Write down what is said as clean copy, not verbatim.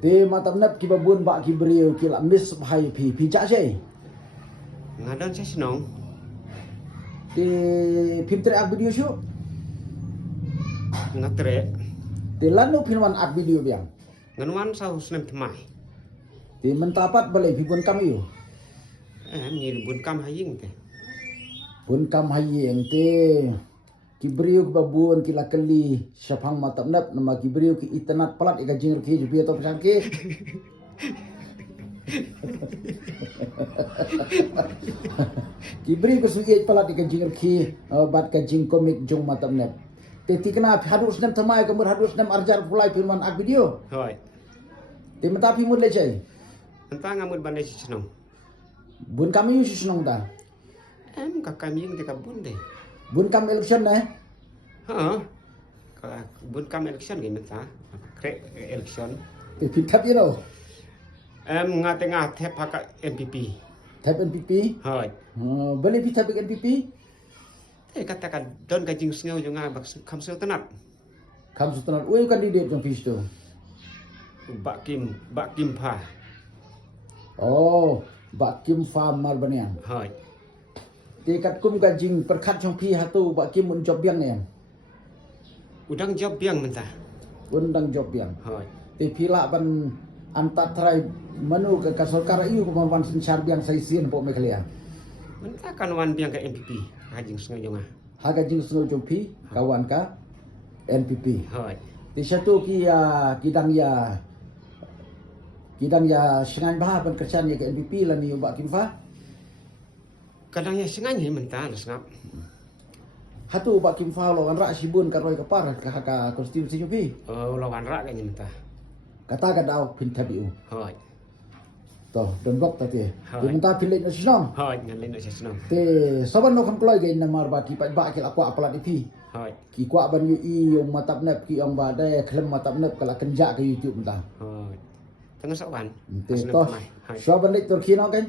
Te matam nap ki babun ba ki beriu ki la mis bhai pi cha sei. Ngadon saya senang. Te phim tre ak video syu. Ngatre. Te lanu pinwan ak video biang. Nganuan sau senem temai. Te mentapat balai pi bun kam yu. Ni bun kam haying teh. Bun kam hayeng te ki beriu ki babun ki la keli syapang matam nap nama ki beriu ki itanat palat ika jingir ki jubi atau pesang ki. Kibri ko sugi palat ika jingir ki bat ka jing komik jong matam nap. Te tikna hadus nem thamai kamur hadus nem arjar pulai firman ak video. Hoi. Te matapi mud lecai. Entah ngamud bandai senang. Bun kami yu sunong ta. Kakak yang dekat bun deh. Bun kam election na. Ha. Bun kam election gimana ta? Krek election. Te pitkap you know. Ngate pakai MPP. Type NPP. Hoi. Boleh pi type NPP. Katakan don kajing sengau jangan kam sel tenat. Kam sutunan uy kandidat jong fish tu. Bak Kim Pha. Oh, Bak Kim Pha Malbanian. Hoi. Te kat kum ka jing perkat jong pi hatu Bak Kim mun job biang ne. Udang job yang mentah. Undang job biang. Hoi. Te pila ban antat trai menu ke kasorkara iu ko man sincar biang sai sien po meklia. Mentah kan wan biang ke MPP. Kajing sengau jangan. Haga jing sungo jong pi kawan ka NPP. Hoi. Te satu ki kidang ya sengan bah ban kerjaan ya ke NPP la ni Bak Kim Pha. Kadangnya sengaja mentah sengap. Hatu Bak Kim Pha lo kan ra sibun ka roi kapar ka konstitusi pi. Lawan rak kayaknya mentah. Kata ka daw pin tabiu. Hoi. To don bok ta te. Hai. Di menta pilih na sinam. Hoi ngalin saya senang. Te saban no kan kloi ge na mar ba ki pa ba ki akwa apalat ipi. Hoi. Ki kwa ban yu i yung matap nap ki ang ba dai klem matap nap kala kenja ke YouTube menta. Hoi. Tengah sawan. Te to. Saban lek tur ki no kan.